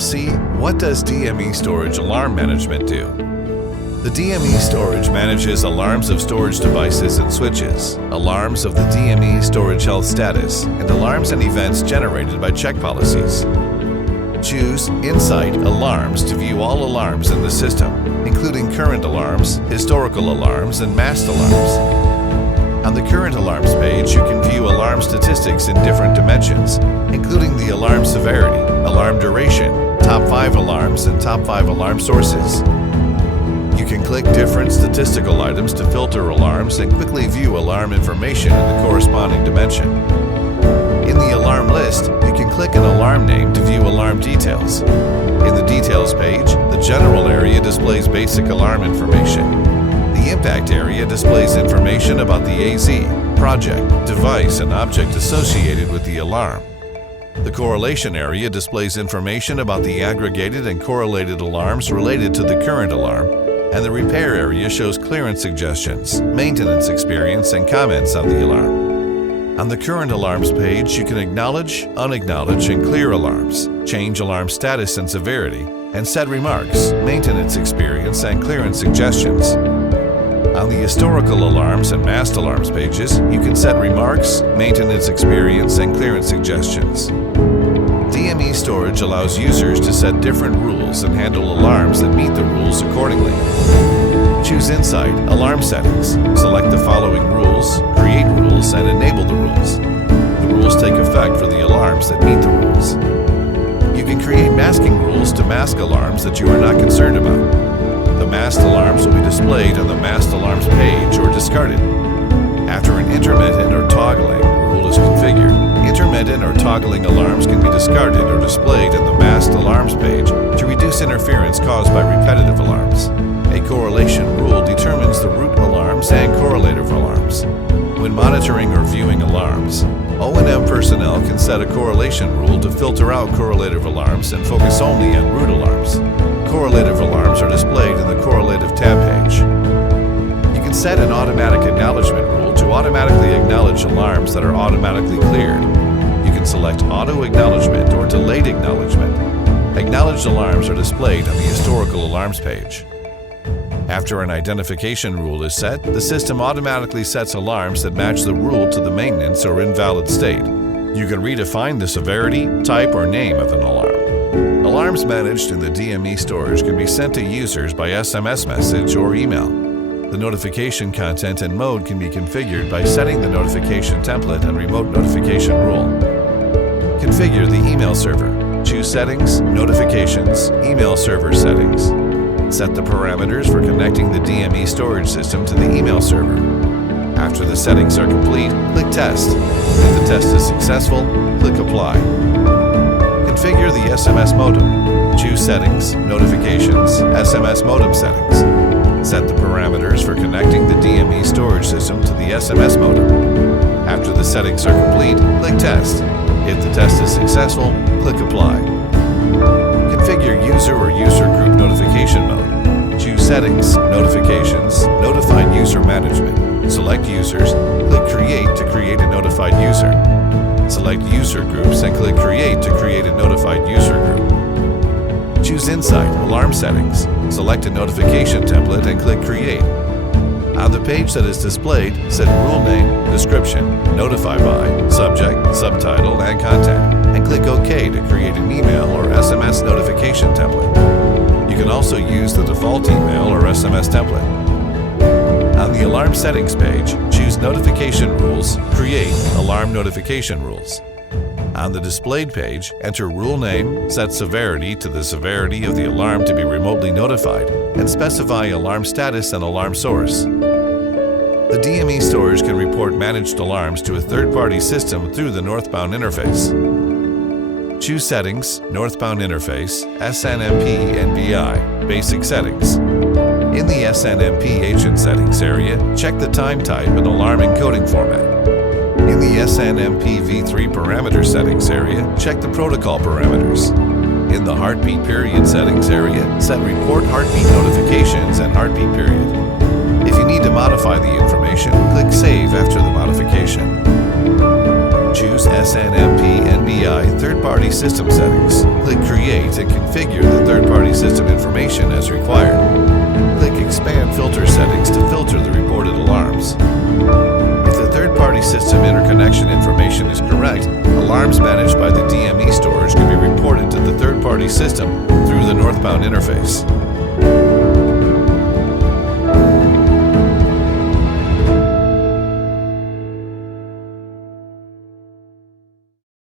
see, what does DME storage alarm management do? The DME storage manages alarms of storage devices and switches, alarms of the DME storage health status, and alarms and events generated by check policies. Choose Insight Alarms to view all alarms in the system, including current alarms, historical alarms, and masked alarms. On the Current Alarms page, you can view alarm statistics in different dimensions, including the alarm severity, alarm duration, top 5 alarms, and top 5 alarm sources. You can click different statistical items to filter alarms and quickly view alarm information in the corresponding dimension. In the Alarm list, you can click an alarm name to view alarm details. In the Details page, the General area displays basic alarm information. The Impact area displays information about the AZ, project, device, and object associated with the alarm. The Correlation area displays information about the aggregated and correlated alarms related to the current alarm, and the Repair area shows clearance suggestions, maintenance experience, and comments on the alarm. On the Current Alarms page, you can acknowledge, unacknowledge, and clear alarms, change alarm status and severity, and set remarks, maintenance experience, and clearance suggestions. On the Historical Alarms and Masked Alarms pages, you can set remarks, maintenance experience, and clearance suggestions. DME storage allows users to set different rules and handle alarms that meet the rules accordingly. Choose Insight Alarm Settings. Select the following rules, create rules, and enable the rules. The rules take effect for the alarms that meet the rules. You can create masking rules to mask alarms that you are not concerned about. The masked alarms will be displayed on the Masked Alarms page or discarded. After an intermittent or toggling rule is configured, intermittent or toggling alarms can be discarded or displayed in the Masked Alarms page to reduce interference caused by repetitive alarms. A correlation rule determines the root alarms and correlative alarms. When monitoring or viewing alarms, O&M personnel can set a correlation rule to filter out correlative alarms and focus only on root alarms. Correlative alarms are displayed in the Correlative tab page. You can set an automatic acknowledgement rule to automatically acknowledge alarms that are automatically cleared. You can select auto acknowledgement or delayed acknowledgement. Acknowledged alarms are displayed on the Historical Alarms page. After an identification rule is set, the system automatically sets alarms that match the rule to the maintenance or invalid state. You can redefine the severity, type, or name of an alarm. Alarms managed in the DME storage can be sent to users by SMS message or email. The notification content and mode can be configured by setting the notification template and remote notification rule. Configure the email server. Choose Settings, Notifications, Email Server Settings. Set the parameters for connecting the DME storage system to the email server. After the settings are complete, click Test. If the test is successful, click Apply. Configure the SMS modem. Choose Settings, Notifications, SMS modem settings. Set the parameters for connecting the DME storage system to the SMS modem. After the settings are complete, click Test. If the test is successful, click Apply. Configure User or User Group Notification Mode. Choose Settings, Notifications, Notified User Management. Select Users, click Create to create a notified user. Select User Groups and click Create to create a notified user group. Choose Insight Alarm Settings. Select a notification template and click Create. On the page that is displayed, set rule name, description, notify by, subject, subtitle, and content, and click OK to create an email or SMS notification template. You can also use the default email or SMS template. On the Alarm Settings page, choose Notification Rules, create Alarm Notification Rules. On the displayed page, enter rule name, set severity to the severity of the alarm to be remotely notified, and specify alarm status and alarm source. The DME storage can report managed alarms to a third-party system through the northbound interface. Choose Settings, Northbound Interface, SNMP and BI, Basic Settings. In the SNMP Agent Settings area, check the time type and alarm encoding format. In the SNMP v3 Parameter Settings area, check the protocol parameters. In the Heartbeat Period Settings area, set Report Heartbeat Notifications and Heartbeat Period. If you need to modify the information, click Save after the modification. choose SNMP NBI third-party system settings. Click Create and configure the third-party system information as required. Click Expand Filter Settings to filter the reported alarms. If the third-party system interconnection information is correct, alarms managed by the DME storage can be reported to the third-party system through the northbound interface.